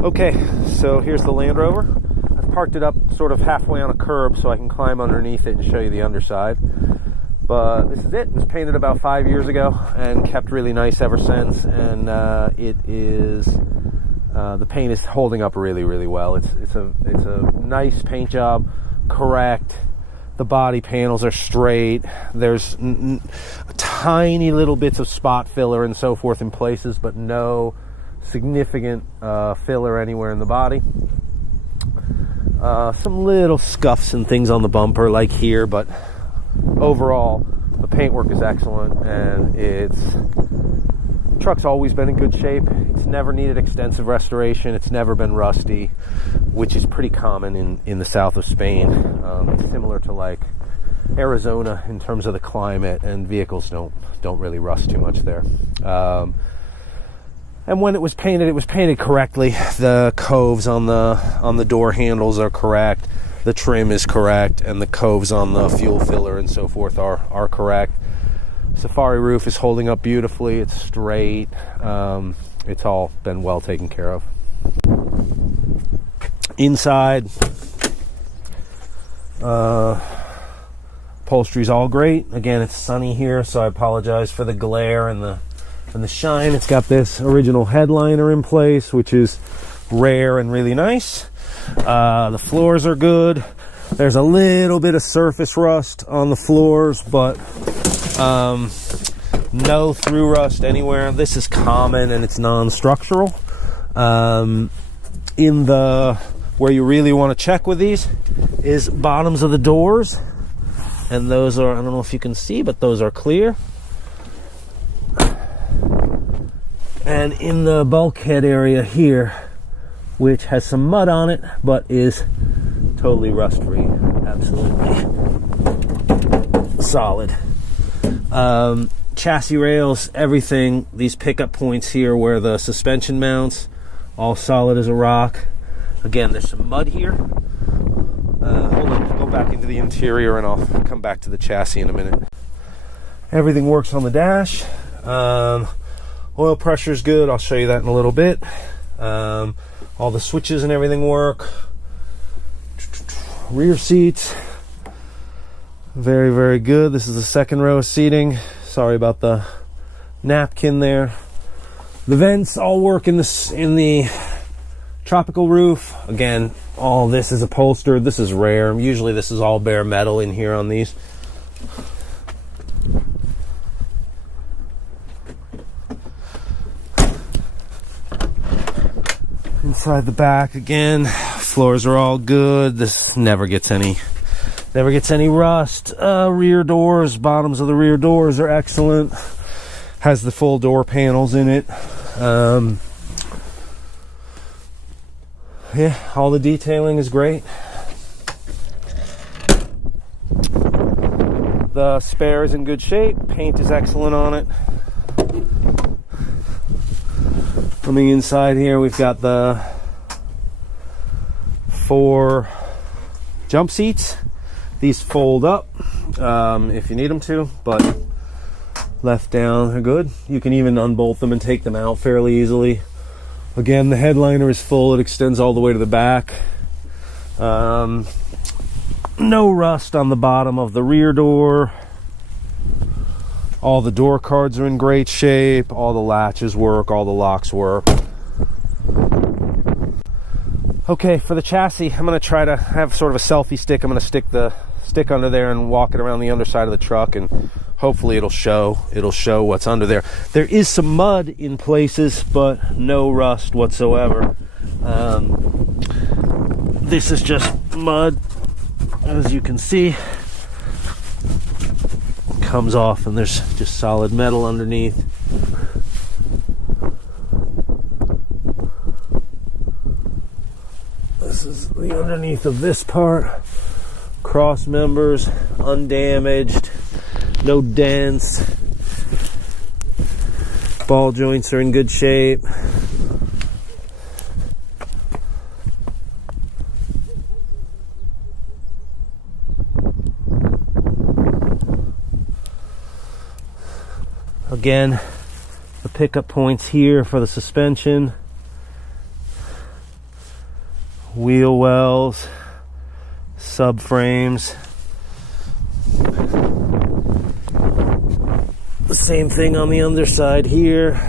Okay, so here's the Land Rover. I've parked it up sort of halfway on a curb so I can climb underneath it and show you the underside. But this is it. It was painted about 5 years ago and kept really nice ever since. And it is the paint is holding up really, really well. It's a nice paint job, correct. The body panels are straight. There's tiny little bits of spot filler and so forth in places, but no significant filler anywhere in the body. Some little scuffs and things on the bumper like here, but overall the paintwork is excellent, and the truck's always been in good shape. It's never needed extensive restoration. It's never been rusty, which is pretty common in the south of Spain. It's similar to like Arizona in terms of the climate, and vehicles don't really rust too much there. And when it was painted correctly. The coves on the door handles are correct. The trim is correct, and the coves on the fuel filler and so forth are correct. Safari roof is holding up beautifully. It's straight. It's all been well taken care of. Inside, upholstery's all great. Again, it's sunny here, so I apologize for the glare and the shine. It's got this original headliner in place, which is rare and really nice. The floors are good. There's a little bit of surface rust on the floors, but no through rust anywhere. This is common and it's non-structural. Where you really want to check with these is bottoms of the doors, and those are, I don't know if you can see, but those are clear. And in the bulkhead area here, which has some mud on it, but is totally rust-free, absolutely solid. Chassis rails, everything, these pickup points here where the suspension mounts, all solid as a rock. Again, there's some mud here. Hold on, go back into the interior and I'll come back to the chassis in a minute. Everything works on the dash. Oil pressure is good. I'll show you that in a little bit. All the switches and everything work. Rear seats, very, very good. This is the second row of seating. Sorry about the napkin there. The vents all work in the tropical roof. Again, all this is upholstered. This is rare. Usually this is all bare metal in here on these. Inside the back, again, floors are all good. This never gets any rust. Rear doors, bottoms of the rear doors are excellent. Has the full door panels in it. Yeah, all the detailing is great. The spare is in good shape. Paint is excellent on it. Coming inside here, we've got the 4 jump seats. These fold up if you need them to, but left down are good. You can even unbolt them and take them out fairly easily. Again, the headliner is full. It extends all the way to the back. No rust on the bottom of the rear door. All the door cards are in great shape. All the latches work. All the locks work. Okay, for the chassis, I'm going to try to have sort of a selfie stick. I'm going to stick the stick under there and walk it around the underside of the truck, and hopefully it'll show what's under there. There is some mud in places, but no rust whatsoever. This is just mud, as you can see. Comes off and there's just solid metal underneath. This is the underneath of this part. Cross members, undamaged, no dents. Ball joints are in good shape. Again, the pickup points here for the suspension. wheel wells, subframes. The same thing on the underside here.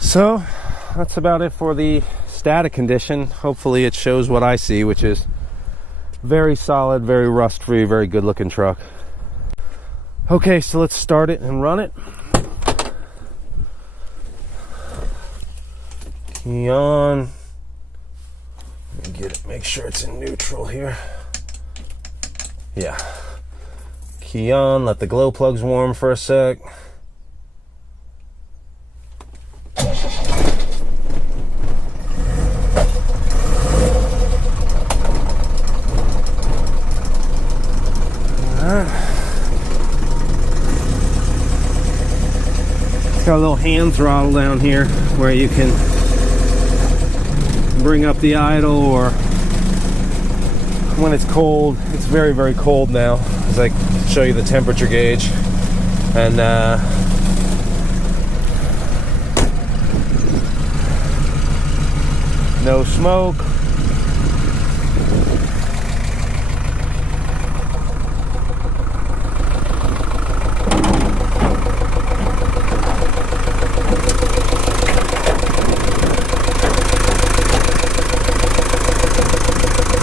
So that's about it for the static condition. Hopefully it shows what I see, which is very solid, very rust-free, very good-looking truck. Okay, so let's start it and run it. Key on. Let me get it, make sure it's in neutral here. Yeah. Key on, let the glow plugs warm for a sec. It's got a little hand throttle down here where you can bring up the idle, or when it's cold. It's very, very cold now, as I show you the temperature gauge. And no smoke.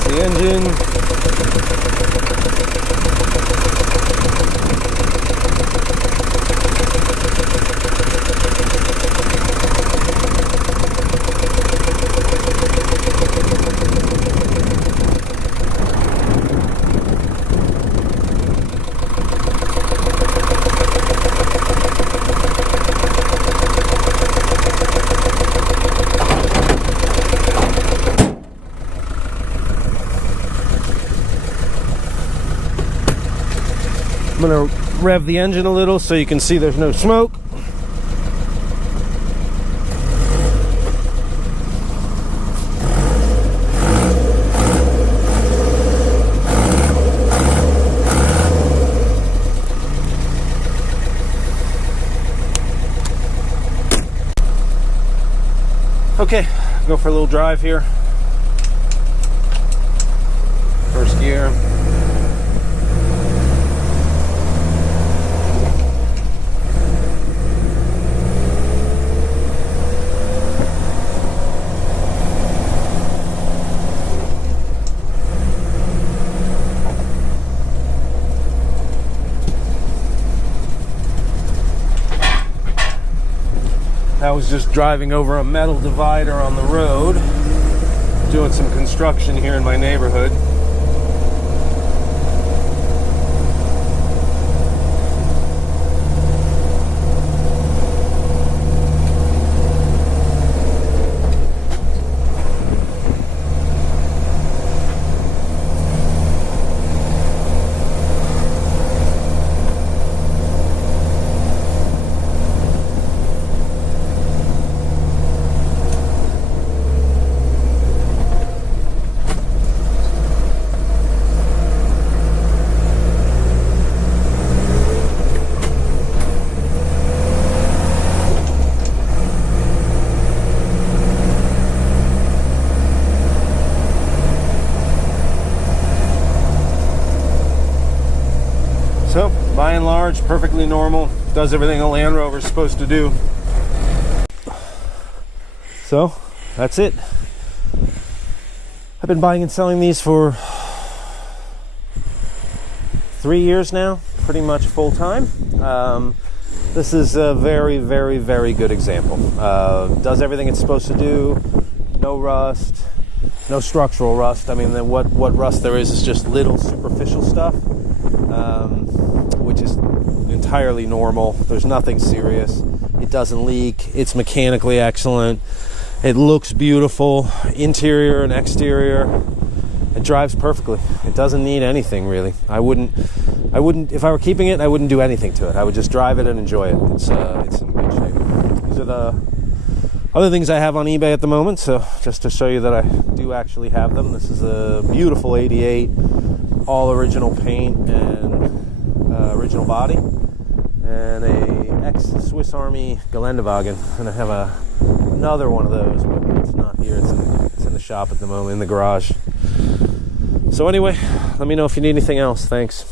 The engine. I'm going to rev the engine a little so you can see there's no smoke. Okay, go for a little drive here. First gear. I was just driving over a metal divider on the road, doing some construction here in my neighborhood. So, by and large, perfectly normal. Does everything a Land Rover is supposed to do. So, that's it. I've been buying and selling these for 3 years now, pretty much full time. This is a very, very, very good example. Does everything it's supposed to do. No rust, no structural rust. I mean, what rust there is just little superficial stuff, which is entirely normal. There's nothing serious. It doesn't leak. It's mechanically excellent. It looks beautiful, interior and exterior. It drives perfectly. It doesn't need anything really. I wouldn't. If I were keeping it, I wouldn't do anything to it. I would just drive it and enjoy it. It's in good shape. These are the other things I have on eBay at the moment. So just to show you that I do actually have them. This is a beautiful '88, all original paint and original body, and a ex-Swiss Army Geländewagen. And I have another one of those, but it's not here. It's in the shop at the moment, in the garage. So anyway, let me know if you need anything else. Thanks.